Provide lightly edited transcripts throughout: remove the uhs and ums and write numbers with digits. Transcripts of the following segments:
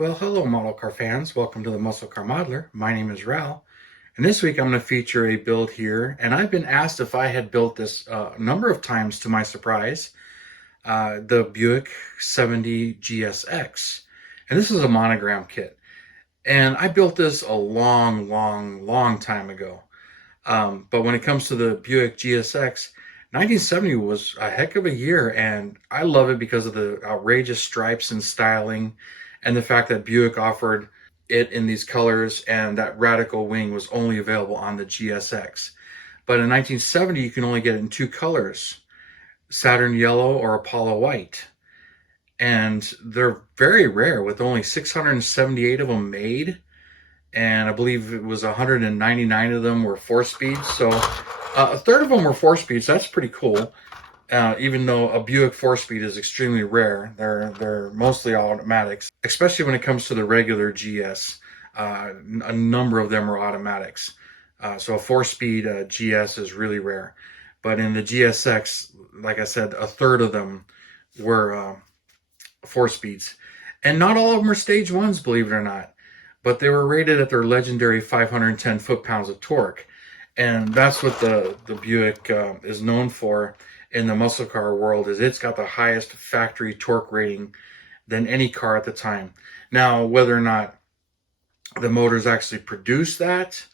Well, hello, model car fans. Welcome to the Muscle Car Modeler. My name is Ral, and this week I'm going to feature a build here. And I've been asked if I had built this a number of times to my surprise, the Buick 70 GSX. And this is a monogram kit. And I built this a long time ago. But when it comes to the Buick GSX, 1970 was a heck of a year, and I love it because of the outrageous stripes and styling, and the fact that Buick offered it in these colors, and that radical wing was only available on the GSX. But in 1970, you can only get it in two colors, Saturn Yellow or Apollo White. And they're very rare, with only 678 of them made, and I believe it was 199 of them were four speeds. So a third of them were four speeds. That's pretty cool. Even though a Buick four speed is extremely rare, they're mostly automatics. Especially when it comes to the regular GS, a number of them are automatics. So a four speed GS is really rare. But in the GSX, like I said, a third of them were four speeds, and not all of them are stage ones, believe it or not. But they were rated at their legendary 510 foot-pounds of torque. And that's what the Buick is known for in the muscle car world, is it's got the highest factory torque rating than any car at the time. Now, whether or not the motors actually produce that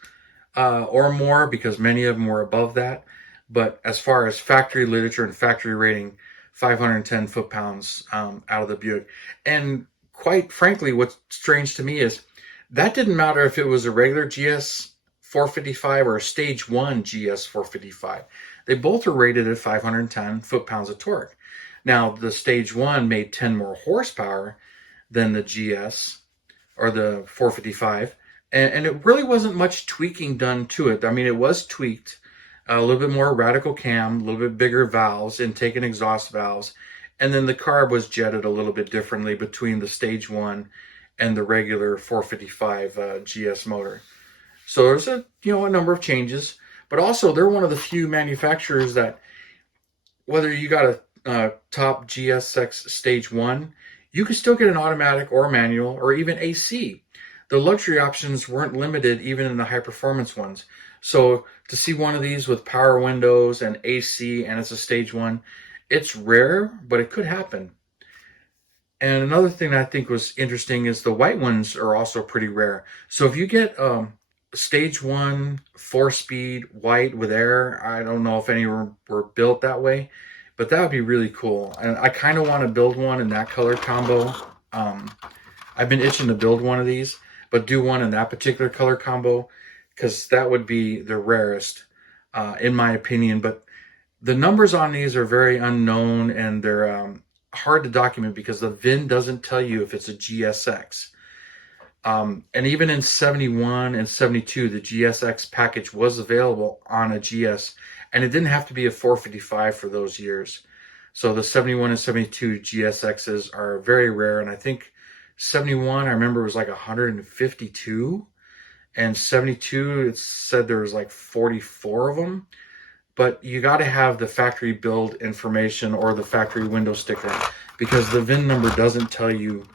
or more, because many of them were above that, but as far as factory literature and factory rating, 510 foot-pounds out of the Buick. And quite frankly, what's strange to me is that didn't matter if it was a regular GS 455 or a stage 1 GS 455. They both were rated at 510 foot-pounds of torque. Now, the stage 1 made 10 more horsepower than the GS or the 455, and it really wasn't much tweaking done to it. I mean, it was tweaked, a little bit more radical cam, a little bit bigger valves, intake and exhaust valves, and then the carb was jetted a little bit differently between the stage 1 and the regular 455 GS motor. So there's a number of changes, but also they're one of the few manufacturers that, whether you got a top GSX stage 1, you could still get an automatic or manual or even AC. The luxury options weren't limited even in the high performance ones. So to see one of these with power windows and AC and it's a stage 1, it's rare, but it could happen. And another thing I think was interesting is the white ones are also pretty rare. So if you get stage 1 4-speed white with air, I don't know if any were built that way, but that would be really cool. And I kind of want to build one in that color combo. I've been itching to build one of these, but do one in that particular color combo, because that would be the rarest in my opinion. But the numbers on these are very unknown, and they're hard to document because the VIN doesn't tell you if it's a GSX. And even in 71 and 72, the GSX package was available on a GS, and it didn't have to be a 455 for those years. So the 71 and 72 GSXs are very rare, and I think 71, I remember, was like 152, and 72, it said there was like 44 of them. But you got to have the factory build information or the factory window sticker, because the VIN number doesn't tell you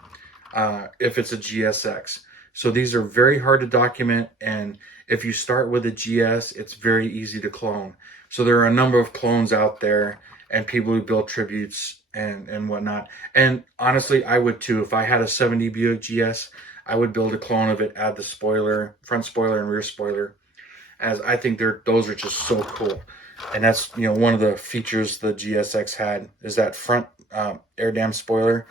if it's a GSX. So these are very hard to document, and if you start with a GS, it's very easy to clone. So there are a number of clones out there and people who build tributes and whatnot. And honestly, I would too. If I had a 70 Buick GS, I would build a clone of it, add the spoiler, front spoiler and rear spoiler, as I think those are just so cool. And that's one of the features the GSX had, is that front air dam spoiler.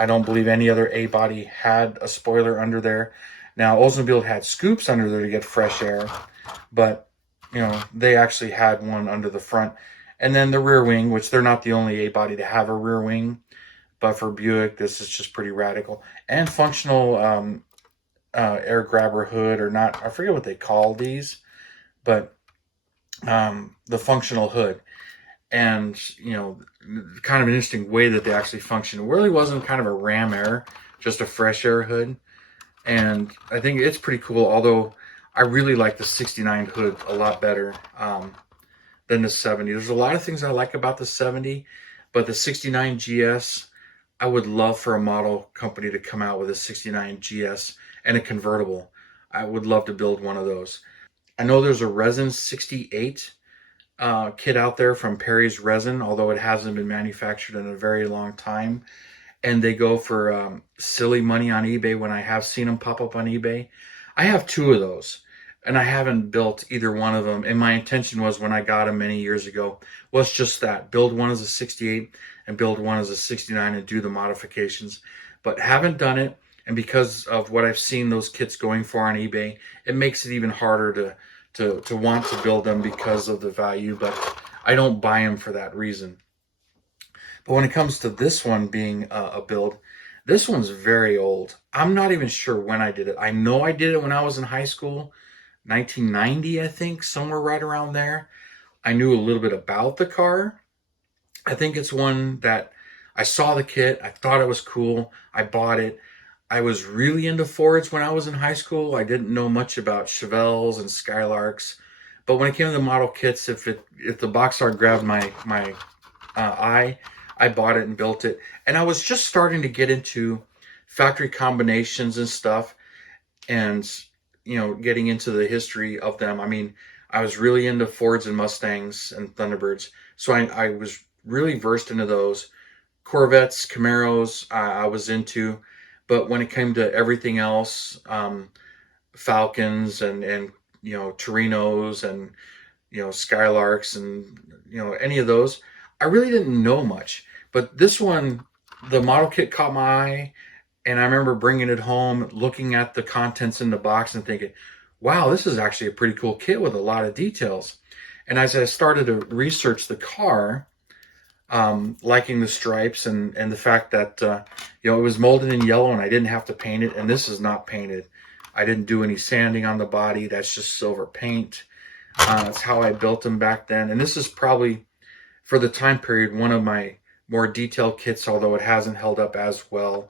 I don't believe any other A body had a spoiler under there. Now, Oldsmobile had scoops under there to get fresh air, but they actually had one under the front. And then the rear wing, which they're not the only A body to have a rear wing, but for Buick, this is just pretty radical. And functional air grabber hood, or not, I forget what they call these, but the functional hood. And kind of an interesting way that they actually function. It really wasn't kind of a ram air, just a fresh air hood. And I think it's pretty cool, although I really like the 69 hood a lot better than the 70. There's a lot of things I like about the 70, but the 69 GS I would love for a model company to come out with a 69 GS and a convertible. I would love to build one of those. I know there's a resin 68 kit out there from Perry's Resin, although it hasn't been manufactured in a very long time. And they go for silly money on eBay when I have seen them pop up on eBay. I have two of those, and I haven't built either one of them. And my intention was when I got them many years ago was just that: build one as a 68 and build one as a 69 and do the modifications. But haven't done it, and because of what I've seen those kits going for on eBay, it makes it even harder to want to build them because of the value. But I don't buy them for that reason. But when it comes to this one being a build, this one's very old. I'm not even sure when I did it. I know I did it when I was in high school, 1990, I think, somewhere right around there. I knew a little bit about the car. I think it's one that I saw the kit. I thought it was cool. I bought it. I was really into Fords when I was in high school. I didn't know much about Chevelles and Skylarks. But when it came to the model kits, if the box art grabbed my eye, I bought it and built it. And I was just starting to get into factory combinations and stuff, and getting into the history of them. I mean, I was really into Fords and Mustangs and Thunderbirds, so I was really versed into those. Corvettes, Camaros, I was into, but when it came to everything else, Falcons and Torinos and Skylarks and any of those, I really didn't know much. But this one, the model kit caught my eye, and I remember bringing it home, looking at the contents in the box and thinking, wow, this is actually a pretty cool kit with a lot of details. And as I started to research the car, liking the stripes and the fact that it was molded in yellow and I didn't have to paint it, and this is not painted. I didn't do any sanding on the body. That's just silver paint. That's how I built them back then. And this is probably, for the time period, one of my more detailed kits, although it hasn't held up as well.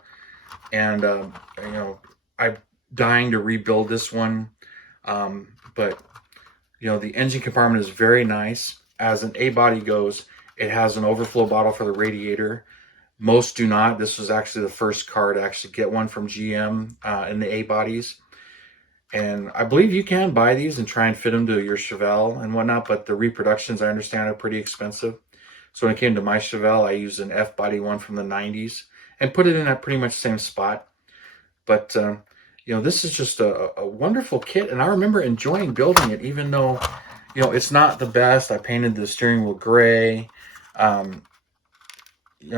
And I'm dying to rebuild this one. But the engine compartment is very nice. As an A body goes, it has an overflow bottle for the radiator. Most do not. This was actually the first car to actually get one from GM in the A bodies. And I believe you can buy these and try and fit them to your Chevelle and whatnot, but the reproductions, I understand, are pretty expensive. So when it came to my Chevelle, I used an F-body one from the 90s and put it in that pretty much same spot. But, this is just a wonderful kit, and I remember enjoying building it, even though, it's not the best. I painted the steering wheel gray. A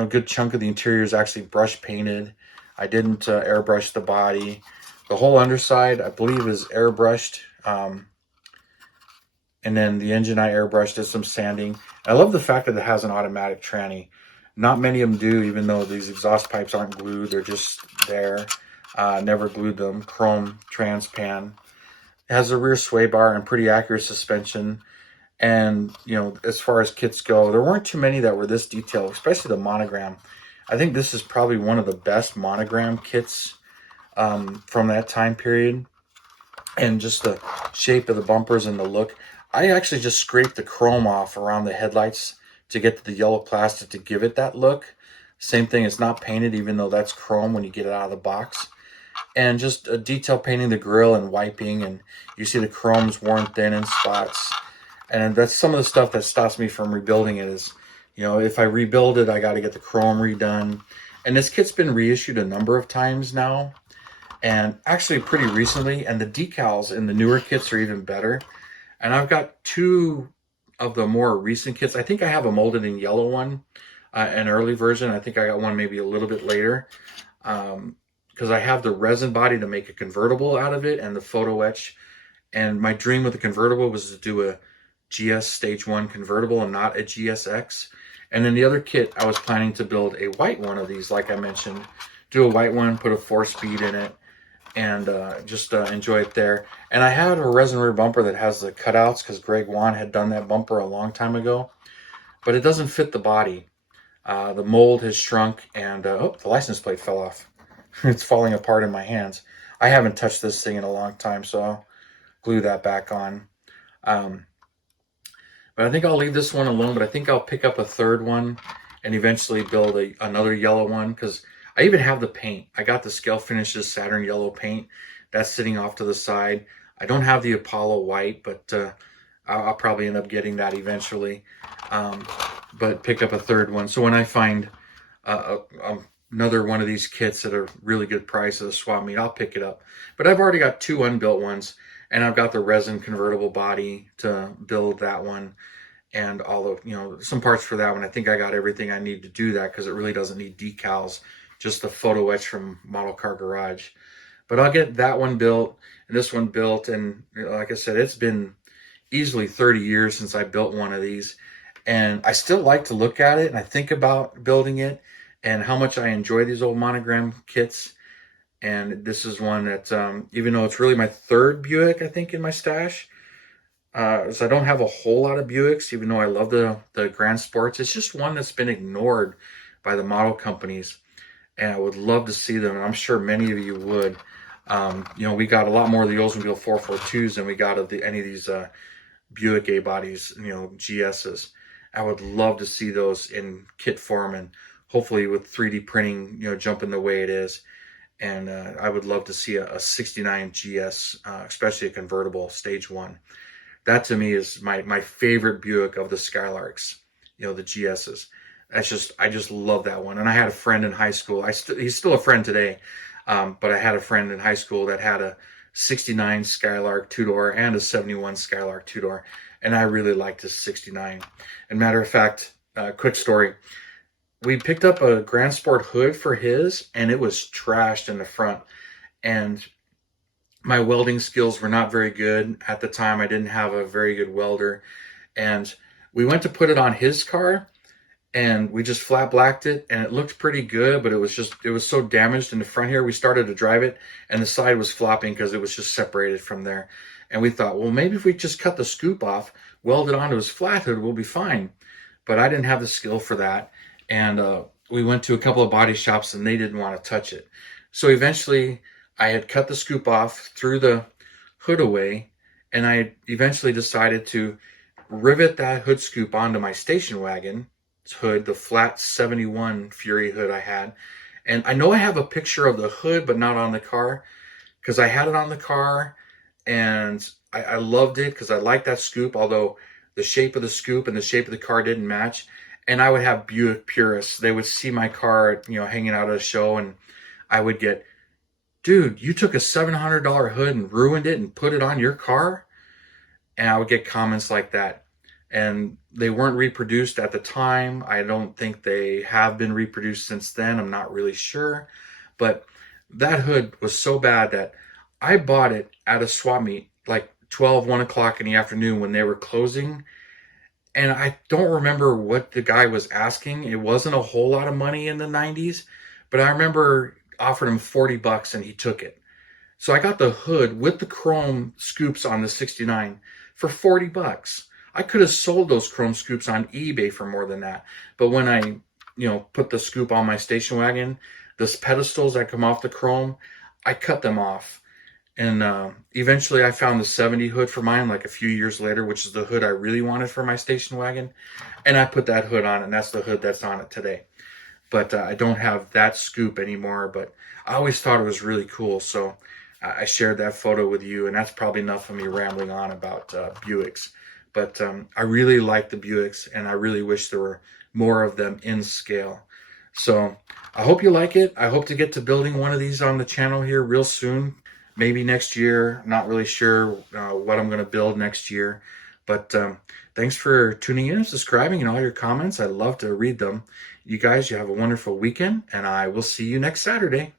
good chunk of the interior is actually brush painted. I didn't airbrush the body. The whole underside, I believe, is airbrushed. And then the engine I airbrushed, did some sanding. I love the fact that it has an automatic tranny. Not many of them do, even though these exhaust pipes aren't glued. They're just there. Never glued them. Chrome transpan. It has a rear sway bar and pretty accurate suspension. And, as far as kits go, there weren't too many that were this detailed, especially the Monogram. I think this is probably one of the best Monogram kits from that time period. And just the shape of the bumpers and the look. I actually just scraped the chrome off around the headlights to get to the yellow plastic to give it that look. Same thing, it's not painted, even though that's chrome when you get it out of the box. And just detail painting the grill and wiping, and you see the chrome's worn thin in spots. And that's some of the stuff that stops me from rebuilding it is, if I rebuild it, I got to get the chrome redone. And this kit's been reissued a number of times now, and actually pretty recently, and the decals in the newer kits are even better. And I've got two of the more recent kits. I think I have a molded in yellow one, an early version. I think I got one maybe a little bit later, because I have the resin body to make a convertible out of it and the photo etch. And my dream with the convertible was to do a GS Stage 1 convertible and not a GSX. And then the other kit, I was planning to build a white one of these, like I mentioned. Do a white one, put a 4-speed in it, and just enjoy it there. And I had a resin rear bumper that has the cutouts because Greg Wan had done that bumper a long time ago. But it doesn't fit the body. The mold has shrunk, and the license plate fell off. It's falling apart in my hands. I haven't touched this thing in a long time, so I'll glue that back on. But I think I'll leave this one alone, but I think I'll pick up a third one and eventually build another yellow one, because I even have the paint. I got the Scale Finishes Saturn yellow paint that's sitting off to the side. I don't have the Apollo white, but I'll probably end up getting that eventually. Um, but pick up a third one. So when I find another one of these kits at a really good price at a swap meet, I'll pick it up. But I've already got two unbuilt ones, and I've got the resin convertible body to build that one, and all of, some parts for that one. I think I got everything I need to do that, because it really doesn't need decals, just the photo etch from Model Car Garage. But I'll get that one built and this one built, and like I said, it's been easily 30 years since I built one of these, and I still like to look at it, and I think about building it and how much I enjoy these old Monogram kits. And this is one that, even though it's really my third Buick, I think, in my stash, so I don't have a whole lot of Buicks, even though I love the Grand Sports. It's just one that's been ignored by the model companies, and I would love to see them, and I'm sure many of you would. We got a lot more of the Oldsmobile 442s than we got of any of these Buick A-bodies, GSs. I would love to see those in kit form, and hopefully with 3D printing, jumping the way it is. And I would love to see a 69 GS, especially a convertible stage one. That to me is my favorite Buick of the Skylarks, the GSs. I just love that one. And I had a friend in high school. He's still a friend today, but I had a friend in high school that had a 69 Skylark two-door and a 71 Skylark two-door, and I really liked his 69. And matter of fact, quick story, we picked up a Grand Sport hood for his, and it was trashed in the front, and my welding skills were not very good at the time. I didn't have a very good welder, and we went to put it on his car, and we just flat blacked it, and it looked pretty good, but it was so damaged in the front here. We started to drive it, and the side was flopping because it was just separated from there. And we thought, well, maybe if we just cut the scoop off, weld it onto his flat hood, we'll be fine. But I didn't have the skill for that, and we went to a couple of body shops, and they didn't want to touch it. So eventually, I had cut the scoop off, threw the hood away, and I eventually decided to rivet that hood scoop onto my station wagon hood, the flat 71 Fury hood I had. And I know I have a picture of the hood, but not on the car, because I had it on the car, and I loved it because I liked that scoop, although the shape of the scoop and the shape of the car didn't match. And I would have Buick purists. They would see my car, hanging out at a show, and I would get, dude, you took a $700 hood and ruined it and put it on your car? And I would get comments like that. And they weren't reproduced at the time. I don't think they have been reproduced since then. I'm not really sure. But that hood was so bad that I bought it at a swap meet, like 1 o'clock in the afternoon when they were closing. And I don't remember what the guy was asking. It wasn't a whole lot of money in the 90s, but I remember offered him $40 and he took it. So I got the hood with the chrome scoops on the 69 for $40. I could have sold those chrome scoops on eBay for more than that. But when I, put the scoop on my station wagon, those pedestals that come off the chrome, I cut them off. And eventually I found the 70 hood for mine, like a few years later, which is the hood I really wanted for my station wagon. And I put that hood on, and that's the hood that's on it today. But I don't have that scoop anymore, but I always thought it was really cool. So I shared that photo with you, and that's probably enough of me rambling on about Buicks. But I really like the Buicks, and I really wish there were more of them in scale. So I hope you like it. I hope to get to building one of these on the channel here real soon. Maybe next year. Not really sure what I'm going to build next year. But thanks for tuning in and subscribing and all your comments. I love to read them. You guys, you have a wonderful weekend, and I will see you next Saturday.